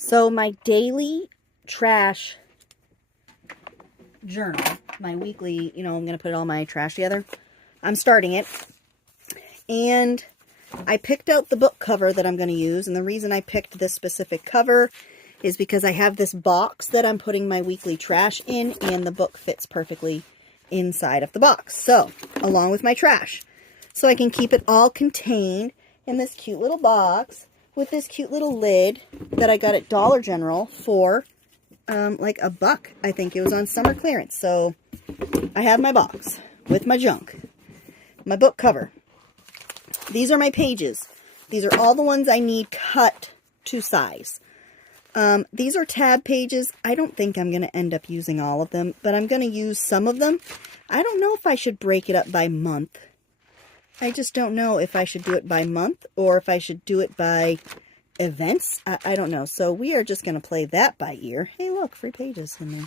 So my daily trash journal, my weekly, I'm going to put all my trash together. I'm starting it. And I picked out the book cover that I'm going to use. And the reason I picked this specific cover is because I have this box that I'm putting my weekly trash in, and the book fits perfectly inside of the box. So, along with my trash. So I can keep it all contained in this cute little box with this cute little lid that I got at Dollar General for like $1. I think it was on summer clearance. So I have my box with my junk, my book cover. These are my pages. These are all the ones I need cut to size. These are tab pages. I don't think I'm going to end up using all of them, but I'm going to use some of them. I don't know if I should break it up by month. I just don't know if I should do it by month or if I should do it by events. I don't know. So we are just going to play that by ear. Hey, look, free pages in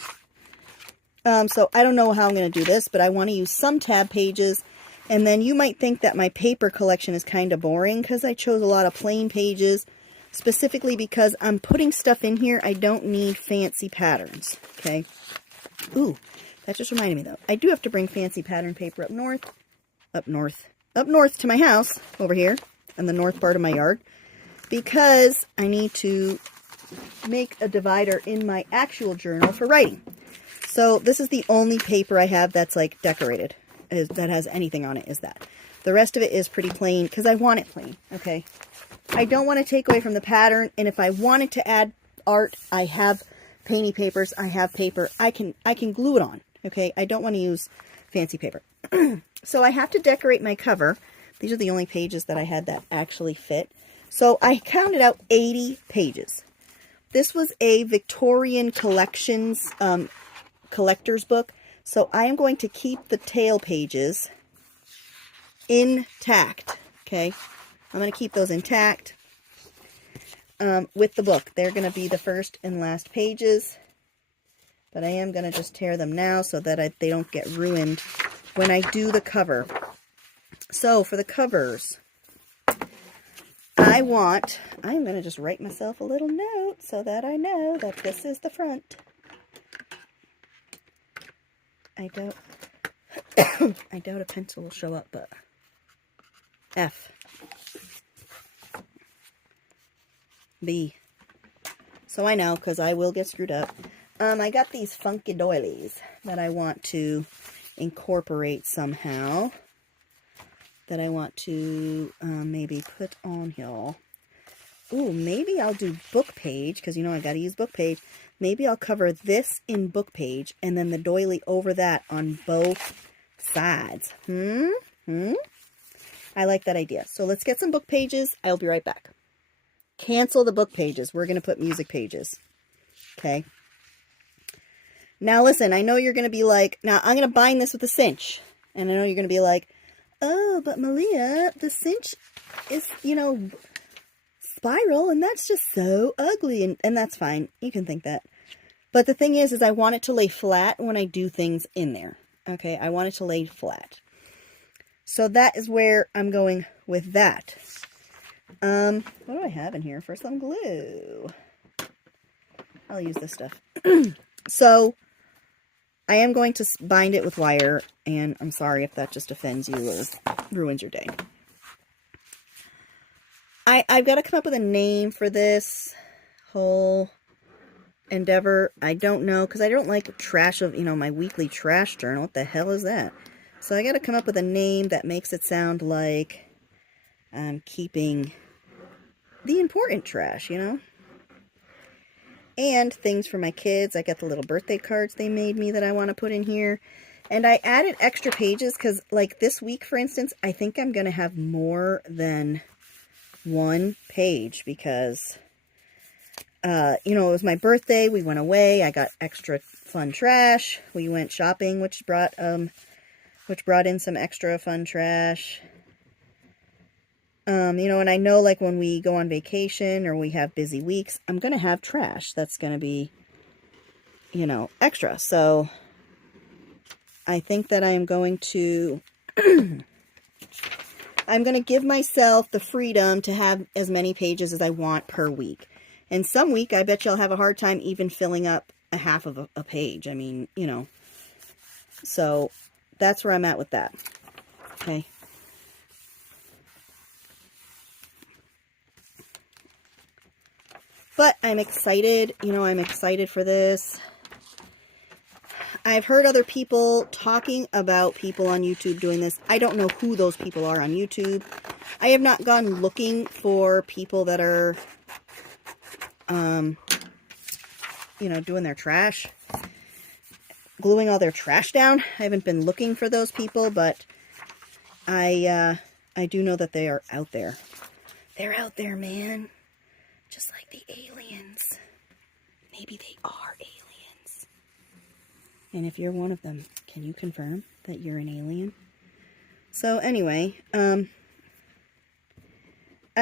there. So I don't know how I'm going to do this, but I want to use some tab pages. And then you might think that my paper collection is kind of boring because I chose a lot of plain pages, specifically because I'm putting stuff in here. I don't need fancy patterns. Okay. Ooh, that just reminded me though. I do have to bring fancy pattern paper up north to my house over here in the north part of my yard, because I need to make a divider in my actual journal for writing. So this is the only paper I have that's like decorated, that has anything on it, is that. The rest of it is pretty plain because I want it plain, okay? I don't want to take away from the pattern, and if I wanted to add art, I have painty papers, I have paper, I can glue it on, okay? I don't want to use fancy paper. So I have to decorate my cover. These are the only pages that I had that actually fit. So I counted out 80 pages. This was a Victorian collections collector's book. So I am going to keep the tail pages intact. Okay. I'm going to keep those intact with the book. They're going to be the first and last pages. But I am going to just tear them now so that they don't get ruined when I do the cover. So for the covers, I'm going to just write myself a little note so that I know that this is the front. I doubt a pencil will show up, but F. B. So I know, because I will get screwed up. I got these funky doilies that I want to incorporate somehow. That I want to maybe put on here. Ooh, maybe I'll do book page, because I got to use book page. Maybe I'll cover this in book page, and then the doily over that on both sides. I like that idea. So let's get some book pages. I'll be right back. Cancel the book pages. We're going to put music pages. Okay. Now listen, I know you're going to be like, now I'm going to bind this with a cinch. And I know you're going to be like, oh, but Malia, the cinch is, spiral, and that's just so ugly. And that's fine. You can think that. But the thing is I want it to lay flat when I do things in there. Okay, I want it to lay flat. So that is where I'm going with that. What do I have in here for some glue? I'll use this stuff. So I am going to bind it with wire, and I'm sorry if that just offends you or ruins your day. I've got to come up with a name for this whole endeavor. I don't know, because I don't like trash of, my weekly trash journal. What the hell is that? So I got to come up with a name that makes it sound like I'm keeping the important trash, And things for my kids. I got the little birthday cards they made me that I want to put in here. And I added extra pages because, like, this week, for instance, I think I'm going to have more than one page because, it was my birthday. We went away. I got extra fun trash. We went shopping, which brought in some extra fun trash. And I know, like, when we go on vacation or we have busy weeks, I'm going to have trash that's going to be, extra. So I think that I am going to, I'm going to give myself the freedom to have as many pages as I want per week. And some week, I bet you'll have a hard time even filling up a half of a page. I mean, you know. So that's where I'm at with that. Okay. But I'm excited. You know, I'm excited for this. I've heard other people talking about people on YouTube doing this. I don't know who those people are on YouTube. I have not gone looking for people that are, you know, doing their trash, gluing all their trash down. I haven't been looking for those people, but I do know that they are out there. They're out there, man. Just like the aliens. Maybe they are aliens. And if you're one of them, can you confirm that you're an alien? So anyway, I'm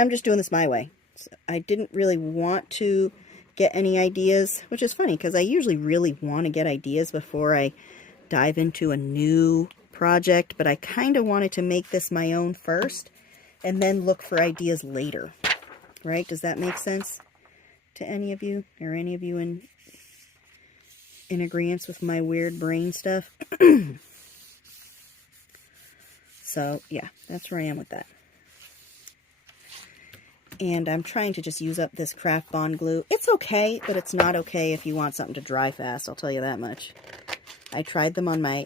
just doing this my way. So I didn't really want to get any ideas, which is funny because I usually really want to get ideas before I dive into a new project, but I kind of wanted to make this my own first and then look for ideas later. Right? Does that make sense to any of you? Or any of you in agreement with my weird brain stuff? So, yeah, that's where I am with that. And I'm trying to just use up this craft bond glue. It's okay, but it's not okay if you want something to dry fast. I'll tell you that much. I tried it on my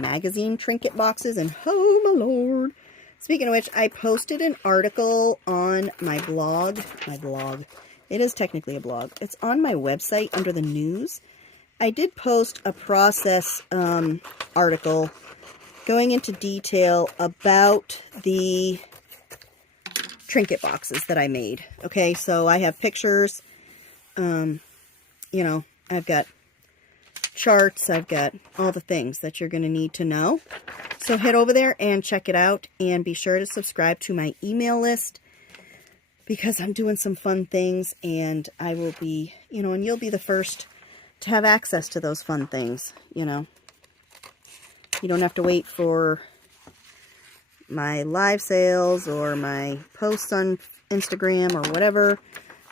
magazine trinket boxes, and oh my lord. Speaking of which, I posted an article on my blog. It is technically a blog. It's on my website under the news. I did post a process article going into detail about the trinket boxes that I made. Okay, so I have pictures. You know, I've got charts. I've got all the things that you're going to need to know. So head over there and check it out, and be sure to subscribe to my email list because I'm doing some fun things, and I will be, you know, and you'll be the first to have access to those fun things, you know. You don't have to wait for my live sales or my posts on Instagram or whatever.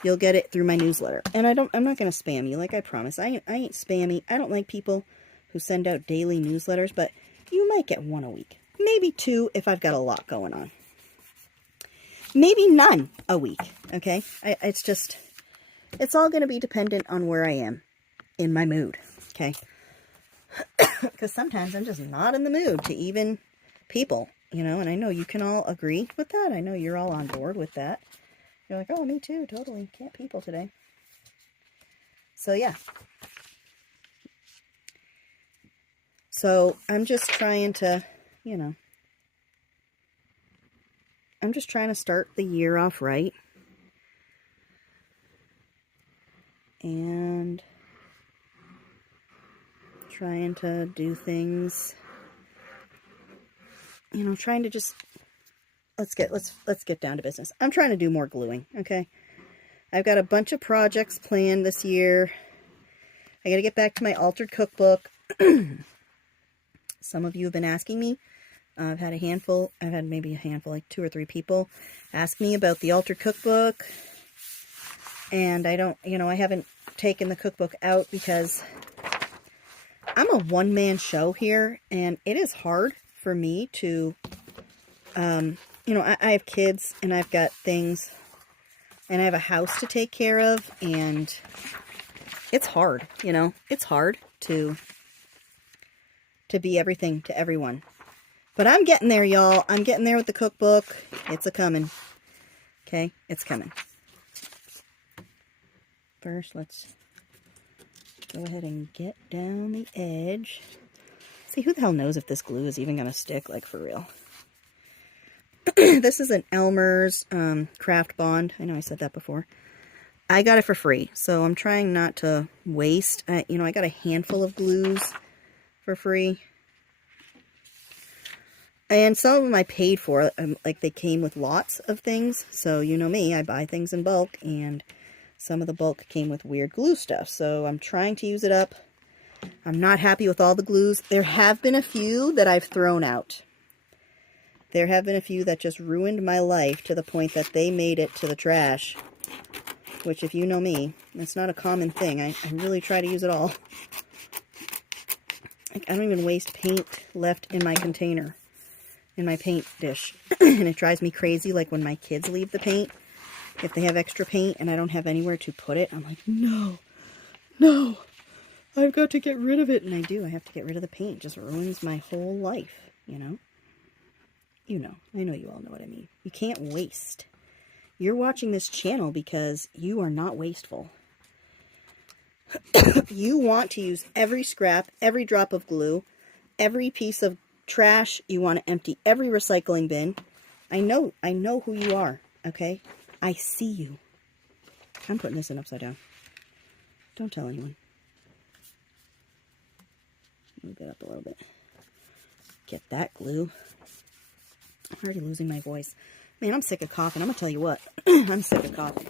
You'll get it through my newsletter. And I'm not going to spam you, like I promised. I ain't spammy. I don't like people who send out daily newsletters, but you might get one a week. Maybe two if I've got a lot going on. Maybe none a week, okay? It's all going to be dependent on where I am in my mood, okay? Because sometimes I'm just not in the mood to even people, you know, and I know you can all agree with that. I know you're all on board with that. You're like, oh, me too, totally. Can't people today. So, yeah. So, I'm just trying to, you know, I'm just trying to start the year off right. And trying to do things, you know, trying to just, let's get down to business. I'm trying to do more gluing, okay? I've got a bunch of projects planned this year. I got to get back to my altered cookbook. Some of you have been asking me. I've had maybe a handful, like 2 or 3 people ask me about the altered cookbook. And I haven't taken the cookbook out because I'm a one-man show here, and it is hard for me to, you know, I have kids, and I've got things, and I have a house to take care of, and it's hard, you know, it's hard to be everything to everyone. But I'm getting there, y'all. I'm getting there with the cookbook. It's a-coming. Okay? It's coming. First, let's go ahead and get down the edge. See, who the hell knows if this glue is even going to stick, like, for real. This is an Elmer's craft bond. I know I said that before. I got it for free, so I'm trying not to waste. You know, I got a handful of glues for free. And some of them I paid for, like they came with lots of things. So you know me, I buy things in bulk, and some of the bulk came with weird glue stuff. So I'm trying to use it up. I'm not happy with all the glues. There have been a few that I've thrown out. There have been a few that just ruined my life to the point that they made it to the trash. which if you know me, it's not a common thing. I really try to use it all. Like, I don't even waste paint left in my container, in my paint dish. And it drives me crazy, like when my kids leave the paint, if they have extra paint and I don't have anywhere to put it, I'm like, no, no, I've got to get rid of it. And I do. I have to get rid of the paint. It just ruins my whole life, you know? You know. I know you all know what I mean. You can't waste. You're watching this channel because you are not wasteful. You want to use every scrap, every drop of glue, every piece of trash. You want to empty every recycling bin. I know who you are, okay? I see you. I'm putting this in upside down. Don't tell anyone. Move it up a little bit. Get that glue. I'm already losing my voice. Man, I'm sick of coughing. I'm going to tell you what. I'm sick of coughing.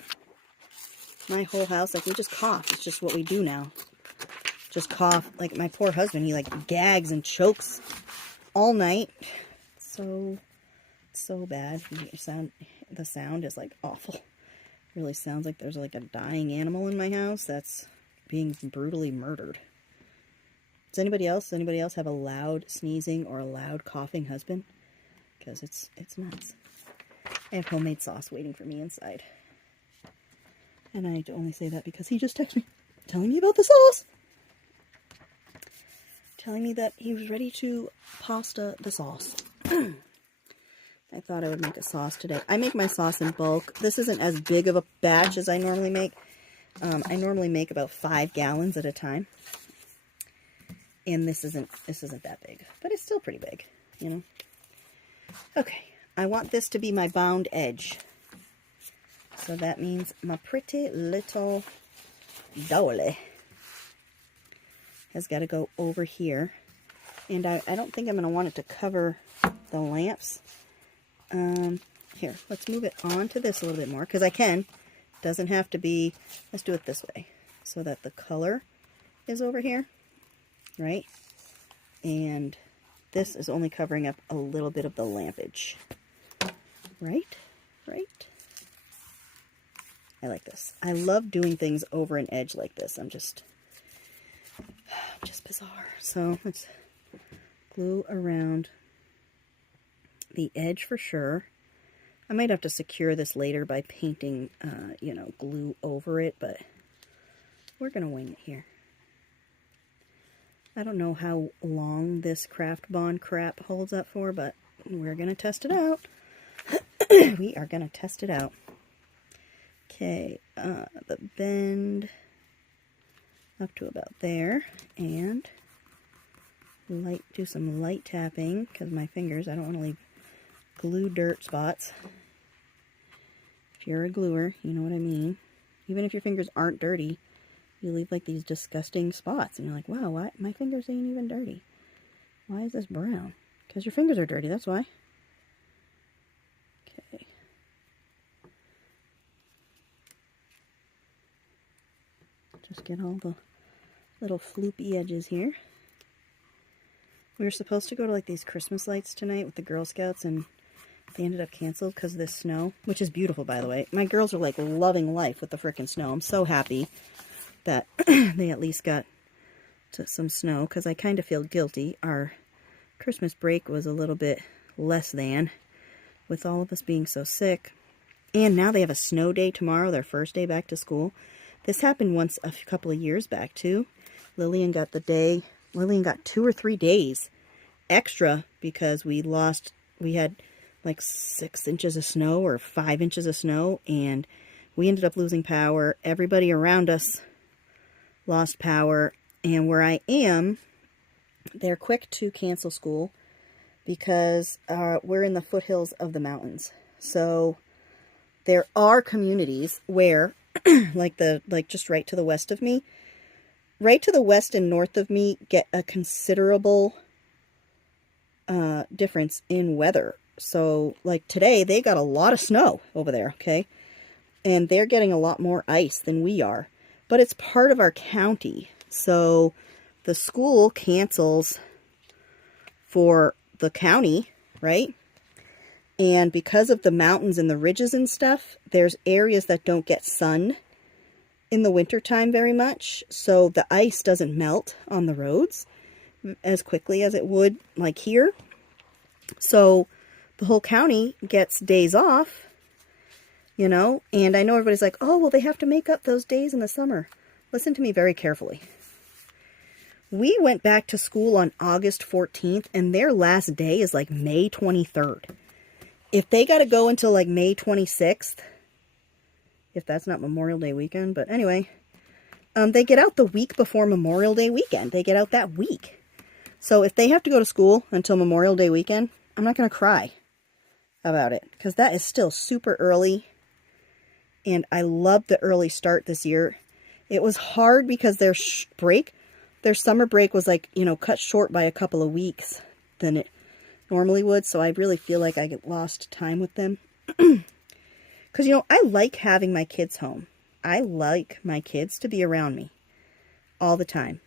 My whole house, like, we just cough. It's just what we do now. Just cough. Like, my poor husband, he, like, gags and chokes all night. So bad. The sound is, like, awful. It really sounds like there's, like, a dying animal in my house that's being brutally murdered. Does anybody else have a loud sneezing or a loud coughing husband? Because it's nuts. I have homemade sauce waiting for me inside. And I only say that because he just texted me telling me about the sauce. Telling me that he was ready to pasta the sauce. I thought I would make a sauce today. I make my sauce in bulk. This isn't as big of a batch as I normally make. I normally make about 5 gallons at a time. And this isn't that big. But it's still pretty big, you know. Okay. I want this to be my bound edge. So that means my pretty little dolly has got to go over here. And I don't think I'm going to want it to cover the lamps. Here, let's move it onto this a little bit more, because I can. Doesn't have to be, let's do it this way, so that the color is over here, right? And this is only covering up a little bit of the lampage. Right? I like this. I love doing things over an edge like this. I'm just bizarre. So let's glue around the edge for sure. I might have to secure this later by painting, you know, glue over it, but we're going to wing it here. I don't know how long this craft bond crap holds up for, but we're going to test it out. We are going to test it out. Okay, the bend up to about there, and do some light tapping, because my fingers, I don't want to leave glue dirt spots. If you're a gluer, you know what I mean. Even if your fingers aren't dirty, you leave like these disgusting spots, and you're like, wow, why? My fingers ain't even dirty. Why is this brown? Because your fingers are dirty, that's why. Okay. Just get all the little floopy edges here. We were supposed to go to like these Christmas lights tonight with the Girl Scouts, and they ended up canceled because of this snow, which is beautiful, by the way. My girls are like loving life with the frickin' snow. I'm so happy that they at least got to some snow, because I kind of feel guilty. Our Christmas break was a little bit less than, with all of us being so sick. And now they have a snow day tomorrow, their first day back to school. This happened once a couple of years back, too. Lillian got 2 or 3 days extra because we had like 6 inches of snow or 5 inches of snow, and we ended up losing power. Everybody around us lost power, and where I am, they're quick to cancel school because we're in the foothills of the mountains. So there are communities where like just right to the west of me, right to the west and north of me, get a considerable difference in weather. So like today, they got a lot of snow over there, okay? And they're getting a lot more ice than we are. But it's part of our county. So the school cancels for the county, right? And because of the mountains and the ridges and stuff, there's areas that don't get sun in the wintertime very much, so the ice doesn't melt on the roads as quickly as it would like here. So the whole county gets days off, you know, and I know everybody's like, oh, well, they have to make up those days in the summer. Listen to me very carefully. We went back to school on August 14th, and their last day is like May 23rd. If they got to go until like May 26th, if that's not Memorial Day weekend, but anyway, they get out the week before Memorial Day weekend. They get out that week. So if they have to go to school until Memorial Day weekend, I'm not going to cry about it, because that is still super early, and I love the early start this year. It was hard because their summer break was like, you know, cut short by a couple of weeks than it normally would, so I really feel like I get lost time with them. Because, you know, I like having my kids home. I like my kids to be around me all the time.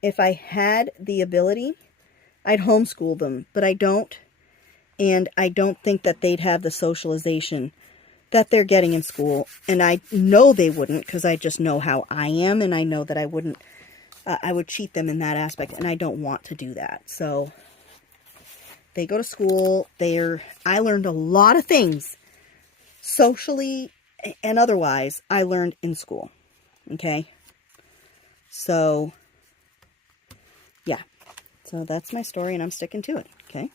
If I had the ability, I'd homeschool them, but I don't. And I don't think that they'd have the socialization that they're getting in school. And I know they wouldn't, because I just know how I am, and I know that I wouldn't, I would cheat them in that aspect, and I don't want to do that. So they go to school. I learned a lot of things, socially and otherwise, I learned in school. Okay? So, yeah. So that's my story, and I'm sticking to it. Okay?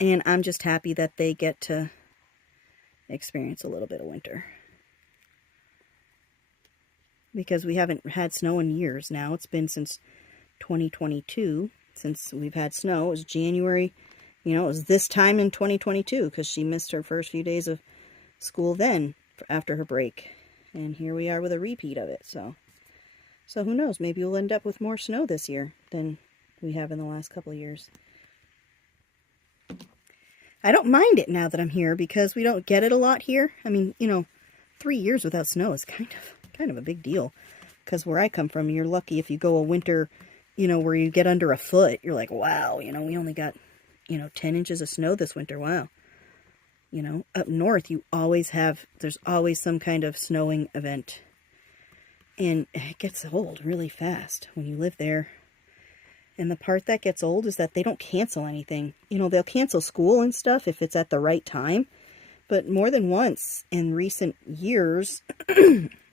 And I'm just happy that they get to experience a little bit of winter. Because we haven't had snow in years now. It's been since 2022 since we've had snow. It was January, you know, it was this time in 2022 because she missed her first few days of school then after her break. And here we are with a repeat of it. So who knows? Maybe we'll end up with more snow this year than we have in the last couple of years. I don't mind it now that I'm here because we don't get it a lot here. I mean, you know, 3 years without snow is kind of a big deal. Because where I come from, you're lucky if you go a winter, you know, where you get under a foot. You're like, wow, you know, we only got, you know, 10 inches of snow this winter. Wow. You know, up north, there's always some kind of snowing event. And it gets old really fast when you live there. And the part that gets old is that they don't cancel anything. You know, they'll cancel school and stuff if it's at the right time. But more than once in recent years,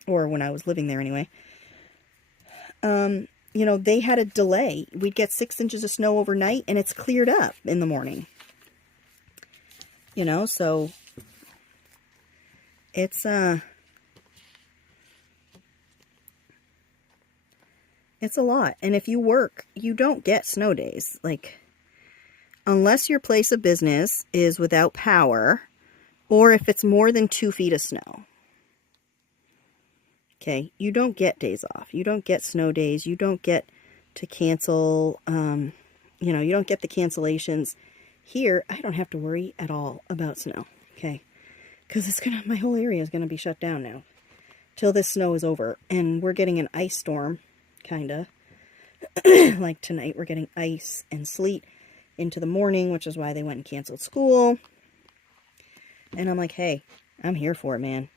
or when I was living there anyway, you know, they had a delay. We'd get 6 inches of snow overnight, and it's cleared up in the morning. You know, so it's a lot. And if you work, you don't get snow days. Like, unless your place of business is without power, or if it's more than 2 feet of snow. Okay, you don't get days off. You don't get snow days. You don't get to cancel, you know, you don't get the cancellations. Here, I don't have to worry at all about snow, okay? Because my whole area is going to be shut down now till this snow is over. And we're getting an ice storm, kind of. Like tonight, we're getting ice and sleet into the morning, which is why they went and canceled school. And I'm like, hey, I'm here for it, man.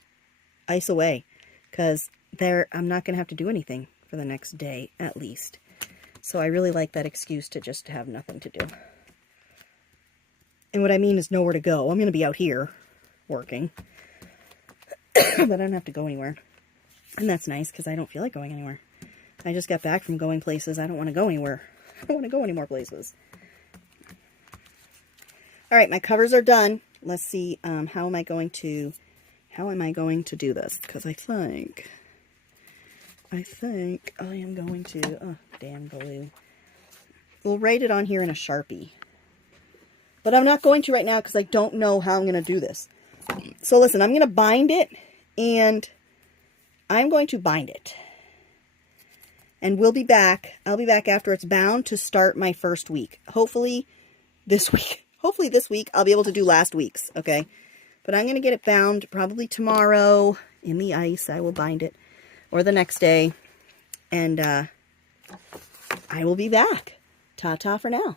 Ice away. Because I'm not going to have to do anything for the next day, at least. So I really like that excuse to just have nothing to do. And what I mean is nowhere to go. I'm going to be out here working. But I don't have to go anywhere. And that's nice because I don't feel like going anywhere. I just got back from going places. I don't want to go anywhere. I don't want to go any more places. Alright, my covers are done. Let's see, how am I going to do this? Because I think I am going to, oh, damn glue. We'll write it on here in a Sharpie. But I'm not going to right now because I don't know how I'm going to do this. So listen, I'm going to bind it, and I'm going to bind it. And we'll be back. I'll be back after it's bound to start my first week. Hopefully this week. Hopefully this week I'll be able to do last week's, okay? But I'm going to get it bound probably tomorrow in the ice. I will bind it. Or the next day. And I will be back. Ta-ta for now.